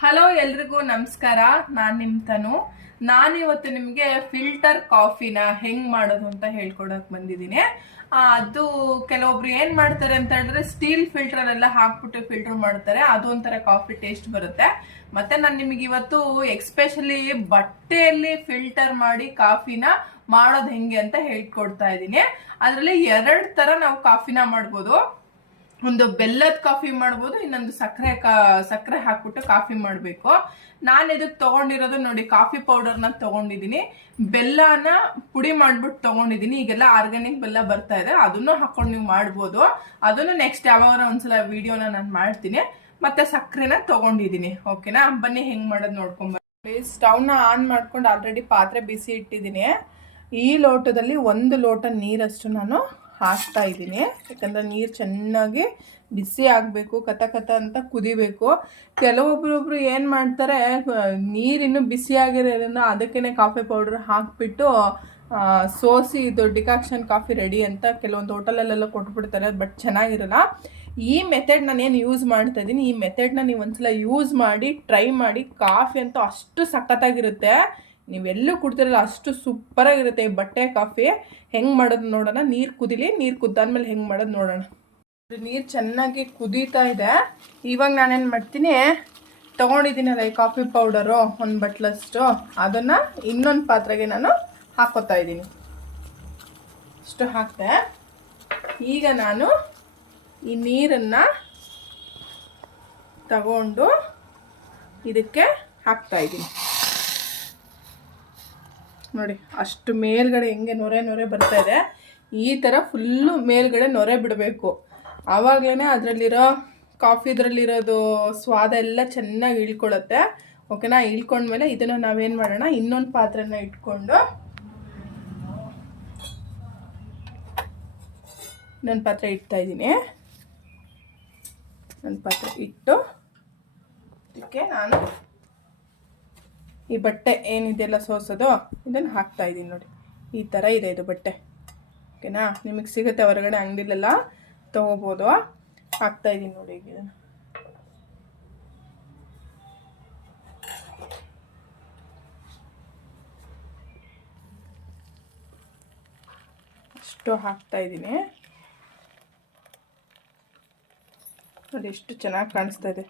Hello ಎಲ್ರಿಗೂ ನಮಸ್ಕಾರ. ನಿಮ್ಮ ತನು. ನಾನಿವತ್ತು ನಿಮಗೆ ಫಿಲ್ಟರ್ ಕಾಫಿನ ಹೆಂಗ್ ಮಾಡೋದು ಅಂತ ಹೇಳ್ಕೊಡಕ್ ಬಂದಿದ್ದೀನಿ. ಅದು ಕೆಲವೊಬ್ರು ಏನ್ ಮಾಡ್ತಾರೆ ಅಂತ ಹೇಳಿದ್ರೆ ಸ್ಟೀಲ್ ಫಿಲ್ಟರ್ ಎಲ್ಲ ಹಾಕ್ಬಿಟ್ಟು ಫಿಲ್ಟರ್ ಮಾಡ್ತಾರೆ. ಅದೊಂಥರ ಕಾಫಿ ಟೇಸ್ಟ್ ಬರುತ್ತೆ. ಮತ್ತೆ ನಾನು ನಿಮಗೆ ಇವತ್ತು ಎಕ್ಸ್ಪೆಷಲಿ ಬಟ್ಟೆಯಲ್ಲಿ ಫಿಲ್ಟರ್ ಮಾಡಿ ಕಾಫಿನ ಮಾಡೋದು ಹೆಂಗೆ ಅಂತ ಹೇಳ್ಕೊಡ್ತಾ ಇದ್ದೀನಿ. ಅದರಲ್ಲಿ 2 ತರ ನಾವು ಕಾಫಿನ ಮಾಡ್ಬೋದು. ಒಂದು ಬೆಲ್ಲದ ಕಾಫಿ ಮಾಡ್ಬೋದು, ಇನ್ನೊಂದು ಸಕ್ಕರೆ ಹಾಕ್ಬಿಟ್ಟು ಕಾಫಿ ಮಾಡಬೇಕು. ನಾನು ಇದಕ್ಕೆ ತಗೊಂಡಿರೋದು ನೋಡಿ, ಕಾಫಿ ಪೌಡರ್ನ ತಗೊಂಡಿದ್ದೀನಿ, ಬೆಲ್ಲನ ಪುಡಿ ಮಾಡ್ಬಿಟ್ಟು ತಗೊಂಡಿದ್ದೀನಿ. ಈಗೆಲ್ಲ ಆರ್ಗ್ಯಾನಿಕ್ ಬೆಲ್ಲ ಬರ್ತಾ ಇದೆ, ಅದನ್ನು ಹಾಕೊಂಡು ನೀವು ಮಾಡ್ಬೋದು. ಅದನ್ನು ನೆಕ್ಸ್ಟ್ ಯಾವಾಗ ಒಂದ್ಸಲ ವಿಡಿಯೋನ ನಾನು ಮಾಡ್ತೀನಿ. ಮತ್ತೆ ಸಕ್ಕರೆನ ತಗೊಂಡಿದ್ದೀನಿ. ಓಕೆನಾ, ಬನ್ನಿ ಹೆಂಗ್ ಮಾಡೋದು ನೋಡ್ಕೊಂಬರ್ತೀನಿ. ಸ್ಟವ್ನ ಆನ್ ಮಾಡ್ಕೊಂಡು ಆಲ್ರೆಡಿ ಪಾತ್ರೆ ಬಿಸಿ ಇಟ್ಟಿದ್ದೀನಿ. ಈ ಲೋಟದಲ್ಲಿ 1 ಲೋಟ ನೀರಷ್ಟು ನಾನು ಹಾಕ್ತಾ ಇದ್ದೀನಿ. ಯಾಕಂದರೆ ನೀರು ಚೆನ್ನಾಗಿ ಬಿಸಿ ಆಗಬೇಕು, ಕತ ಅಂತ ಕುದಿಬೇಕು. ಕೆಲವೊಬ್ಬರೊಬ್ರು ಏನು ಮಾಡ್ತಾರೆ, ನೀರಿನ್ನು ಬಿಸಿ ಆಗಿರೋದ್ರಿಂದ ಅದಕ್ಕೇ ಕಾಫಿ ಪೌಡರ್ ಹಾಕಿಬಿಟ್ಟು ಸೋಸಿ ಇದು ಡಿಕಾಕ್ಷನ್ ಕಾಫಿ ರೆಡಿ ಅಂತ ಕೆಲವೊಂದು ಹೋಟೆಲಲ್ಲೆಲ್ಲ ಕೊಟ್ಬಿಡ್ತಾರೆ. ಬಟ್ ಚೆನ್ನಾಗಿರಲ್ಲ. ಈ ಮೆಥಡ್ ನಾನು ಏನು ಯೂಸ್ ಮಾಡ್ತಾ ಇದ್ದೀನಿ, ಈ ಮೆಥಡ್ನ ನೀವು ಒಂದ್ಸಲ ಯೂಸ್ ಮಾಡಿ ಟ್ರೈ ಮಾಡಿ. ಕಾಫಿ ಅಂತೂ ಅಷ್ಟು ಸಖತ್ತಾಗಿರುತ್ತೆ, ನೀವೆಲ್ಲೂ ಕುಡ್ತಿರಲ್ಲ, ಅಷ್ಟು ಸೂಪರಾಗಿರುತ್ತೆ ಈ ಬಟ್ಟೆ ಕಾಫಿ. ಹೆಂಗೆ ಮಾಡೋದು ನೋಡೋಣ. ನೀರು ಕುದಿಲಿ, ನೀರು ಕುದ್ದಾದ್ಮೇಲೆ ಹೆಂಗೆ ಮಾಡೋದು ನೋಡೋಣ. ನೀರು ಚೆನ್ನಾಗಿ ಕುದೀತಾ ಇದೆ. ಇವಾಗ ನಾನೇನು ಮಾಡ್ತೀನಿ, ತೊಗೊಂಡಿದ್ದೀನಲ್ಲ ಈ ಕಾಫಿ ಪೌಡರು 1 ಬಟ್ಲಷ್ಟು, ಅದನ್ನು ಇನ್ನೊಂದು ಪಾತ್ರೆಗೆ ನಾನು ಹಾಕೋತಾ ಇದ್ದೀನಿ. ಇಷ್ಟು ಹಾಕ್ತೆ. ಈಗ ನಾನು ಈ ನೀರನ್ನು ತಗೊಂಡು ಇದಕ್ಕೆ ಹಾಕ್ತಾ ಇದ್ದೀನಿ. ನೋಡಿ, ಅಷ್ಟು ಮೇಲ್ಗಡೆ ಹೆಂಗೆ ನೊರೆ ಬರ್ತಾ ಇದೆ. ಈ ಥರ ಫುಲ್ಲು ಮೇಲ್ಗಡೆ ನೊರೆ ಬಿಡಬೇಕು. ಆವಾಗಲೇ ಅದರಲ್ಲಿರೋ ಕಾಫಿದ್ರಲ್ಲಿರೋದು ಸ್ವಾದ ಎಲ್ಲ ಚೆನ್ನಾಗಿ ಇಳ್ಕೊಳ್ಳುತ್ತೆ. ಓಕೆನಾ, ಇಳ್ಕೊಂಡ್ಮೇಲೆ ಇದನ್ನು ನಾವೇನು ಮಾಡೋಣ, ಇನ್ನೊಂದು ಪಾತ್ರೆನ ಇಟ್ಕೊಂಡು ಇನ್ನೊಂದು ಪಾತ್ರೆ ಇಡ್ತಾ ಇದ್ದೀನಿ. ಒಂದು ಪಾತ್ರೆ ಇಟ್ಟು ಇದಕ್ಕೆ ನಾನು ಈ ಬಟ್ಟೆ ಏನಿದೆಲ್ಲ ಸೋಸೋದು ಇದನ್ನು ಹಾಕ್ತಾ ಇದ್ದೀನಿ. ನೋಡಿ, ಈ ಥರ ಇದೆ ಇದು ಬಟ್ಟೆ. ಓಕೆನಾ, ನಿಮಗೆ ಸಿಗುತ್ತೆ ಹೊರಗಡೆ ಅಂಗಡಿಲೆಲ್ಲ ತೊಗೋಬೋದು. ಹಾಕ್ತಾ ಇದ್ದೀನಿ ನೋಡಿ. ಈಗ ಇದನ್ನು ಅಷ್ಟು ಹಾಕ್ತಾ ಇದ್ದೀನಿ. ನೋಡಿ ಎಷ್ಟು ಚೆನ್ನಾಗಿ ಕಾಣಿಸ್ತಾ ಇದೆ.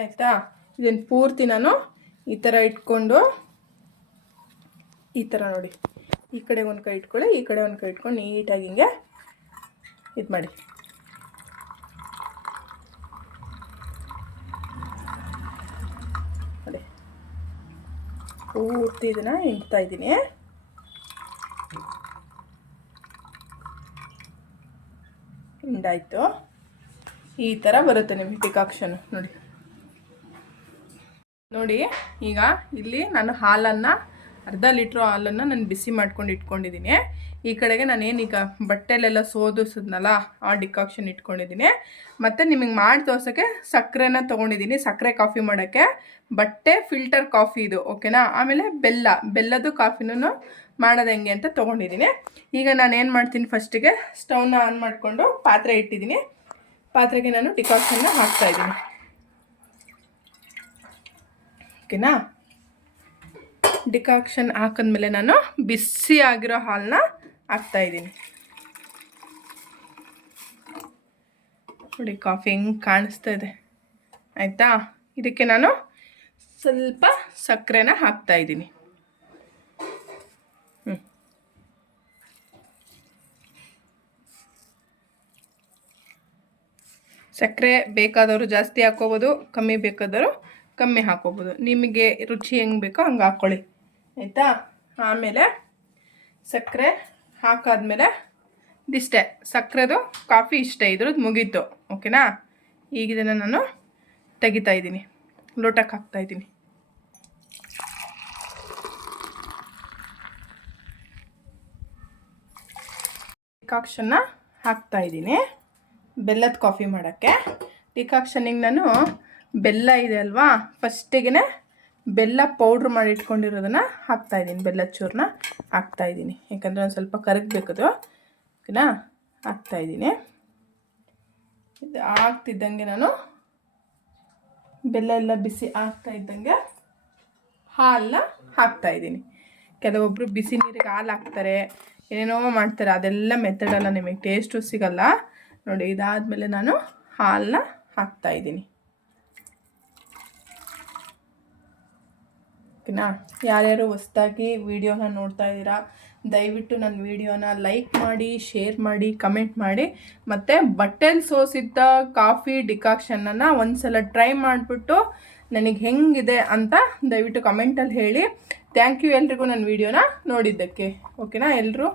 ಆಯಿತಾ, ಇದನ್ನು ಪೂರ್ತಿ ನಾನು ಈ ಥರ ಇಟ್ಕೊಂಡು, ಈ ಥರ ನೋಡಿ, ಈ ಕಡೆ ಒಂದು ಕೈ ಇಟ್ಕೊಳ್ಳಿ, ಈ ಕಡೆ ಒಂದು ಕೈ ಇಟ್ಕೊಂಡು ನೀಟಾಗಿ ಹಿಂಗೆ ಇದು ಮಾಡಿ. ನೋಡಿ, ಪೂರ್ತಿ ಇದನ್ನು ಹಿಂಡ್ತಾ ಇದ್ದೀನಿ. ಹಿಂಡಾಯಿತು. ಈ ಥರ ಬರುತ್ತೆ ನಿಮಗೆ ಡಿಕಾಕ್ಷನ್. ನೋಡಿ, ಈಗ ಇಲ್ಲಿ ನಾನು ಹಾಲನ್ನು ಅರ್ಧ ಲೀಟ್ರ್ ಹಾಲನ್ನು ನಾನು ಬಿಸಿ ಮಾಡ್ಕೊಂಡು ಇಟ್ಕೊಂಡಿದ್ದೀನಿ. ಈ ಕಡೆಗೆ ನಾನೇನೀಗ ಬಟ್ಟೆಲೆಲ್ಲ ಸೋದಿಸಿದ್ನಲ್ಲ ಆ ಡಿಕಾಕ್ಷನ್ ಇಟ್ಕೊಂಡಿದ್ದೀನಿ. ಮತ್ತು ನಿಮಗೆ ಮಾಡಿ ತೋರ್ಸೋಕ್ಕೆ ಸಕ್ಕರೆನ ತೊಗೊಂಡಿದ್ದೀನಿ, ಸಕ್ಕರೆ ಕಾಫಿ ಮಾಡೋಕ್ಕೆ. ಬಟ್ಟೆ ಫಿಲ್ಟರ್ ಕಾಫಿ ಇದು. ಓಕೆನಾ, ಆಮೇಲೆ ಬೆಲ್ಲದ ಕಾಫಿನೂ ಮಾಡೋದು ಹೆಂಗೆ ಅಂತ ತೊಗೊಂಡಿದ್ದೀನಿ. ಈಗ ನಾನು ಏನು ಮಾಡ್ತೀನಿ, ಫಸ್ಟಿಗೆ ಸ್ಟವ್ನ ಆನ್ ಮಾಡಿಕೊಂಡು ಪಾತ್ರೆ ಇಟ್ಟಿದ್ದೀನಿ. ಪಾತ್ರೆಗೆ ನಾನು ಡಿಕಾಕ್ಷನ್ನ ಹಾಕ್ತಾಯಿದ್ದೀನಿ. ಓಕೆನಾ, ಡಿಕಾಕ್ಷನ್ ಹಾಕಿದ್ಮೇಲೆ ನಾನು ಬಿಸಿ ಆಗಿರೋ ಹಾಲನ್ನ ಹಾಕ್ತಾಯಿದ್ದೀನಿ. ನೋಡಿ ಕಾಫಿ ಹೆಂಗೆ ಕಾಣಿಸ್ತಾ ಇದೆ. ಆಯಿತಾ, ಇದಕ್ಕೆ ನಾನು ಸ್ವಲ್ಪ ಸಕ್ಕರೆನ ಹಾಕ್ತಾಯಿದ್ದೀನಿ. ಸಕ್ಕರೆ ಬೇಕಾದವರು ಜಾಸ್ತಿ ಹಾಕ್ಕೋಬೋದು, ಕಮ್ಮಿ ಬೇಕಾದವರು ಕಮ್ಮಿ ಹಾಕ್ಕೋಬೋದು. ನಿಮಗೆ ರುಚಿ ಹೆಂಗೆ ಬೇಕೋ ಹಂಗೆ ಹಾಕ್ಕೊಳ್ಳಿ. ಆಯಿತಾ, ಆಮೇಲೆ ಸಕ್ಕರೆ ಹಾಕಾದ್ಮೇಲೆ ಇದಿಷ್ಟೇ, ಸಕ್ಕರೆದು ಕಾಫಿ ಇಷ್ಟೇ, ಇದ್ರದ್ದು ಮುಗೀತು. ಓಕೆನಾ, ಈಗ ಇದನ್ನು ನಾನು ತೆಗಿತಾ ಇದ್ದೀನಿ, ಲೋಟಕ್ಕೆ ಹಾಕ್ತಾಯಿದ್ದೀನಿ. ಡಿಕಾಕ್ಷನ್ನ ಹಾಕ್ತಾಯಿದ್ದೀನಿ ಬೆಲ್ಲದ ಕಾಫಿ ಮಾಡೋಕ್ಕೆ. ಡಿಕಾಕ್ಷನಿಗೆ ನಾನು ಬೆಲ್ಲ ಇದೆ ಅಲ್ವಾ, ಫಸ್ಟಿಗೆ ಬೆಲ್ಲ ಪೌಡ್ರ್ ಮಾಡಿ ಇಟ್ಕೊಂಡಿರೋದನ್ನು ಹಾಕ್ತಾಯಿದ್ದೀನಿ. ಬೆಲ್ಲದ ಚೂರನ್ನ ಹಾಕ್ತಾಯಿದ್ದೀನಿ, ಯಾಕಂದರೆ ಒಂದು ಸ್ವಲ್ಪ ಕರಗಬೇಕದು. ಓಕೆನಾ, ಹಾಕ್ತಾಯಿದ್ದೀನಿ. ಇದು ಆಗ್ತಿದ್ದಂಗೆ ನಾನು ಬೆಲ್ಲ ಎಲ್ಲ ಬಿಸಿ ಆಗ್ತಾ ಇದ್ದಂಗೆ ಹಾಲನ್ನ ಹಾಕ್ತಾಯಿದ್ದೀನಿ. ಕೆಲವೊಬ್ಬರು ಬಿಸಿ ನೀರಿಗೆ ಹಾಲು ಹಾಕ್ತಾರೆ, ಏನೇನೋ ಮಾಡ್ತಾರೆ, ಅದೆಲ್ಲ ಮೆಥಡಲ್ಲ, ನಿಮಗೆ ಟೇಸ್ಟು ಸಿಗಲ್ಲ. ನೋಡಿ, ಇದಾದಮೇಲೆ ನಾನು ಹಾಲನ್ನ ಹಾಕ್ತಾಯಿದ್ದೀನಿ. ಓಕೆನಾ? ಯಾರ್ಯಾರು ಹೊಸ್ದಾಗಿ ವಿಡಿಯೋನ ನೋಡ್ತಾ ಇದ್ದೀರಾ, ದಯವಿಟ್ಟು ನನ್ನ ವಿಡಿಯೋನ ಲೈಕ್ ಮಾಡಿ, ಶೇರ್ ಮಾಡಿ, ಕಮೆಂಟ್ ಮಾಡಿ. ಮತ್ತು ಬಟ್ಟೆಲಿ ಸೋಸಿದ್ದ ಕಾಫಿ ಡಿಕಾಕ್ಷನನ್ನು ಒಂದು ಸಲ ಟ್ರೈ ಮಾಡಿಬಿಟ್ಟು ನನಗೆ ಹೆಂಗಿದೆ ಅಂತ ದಯವಿಟ್ಟು ಕಮೆಂಟಲ್ಲಿ ಹೇಳಿ. ಥ್ಯಾಂಕ್ ಯು ಎಲ್ರಿಗೂ ನನ್ನ ವಿಡಿಯೋನ ನೋಡಿದ್ದಕ್ಕೆ. ಓಕೆನಾ? ಎಲ್ಲರೂ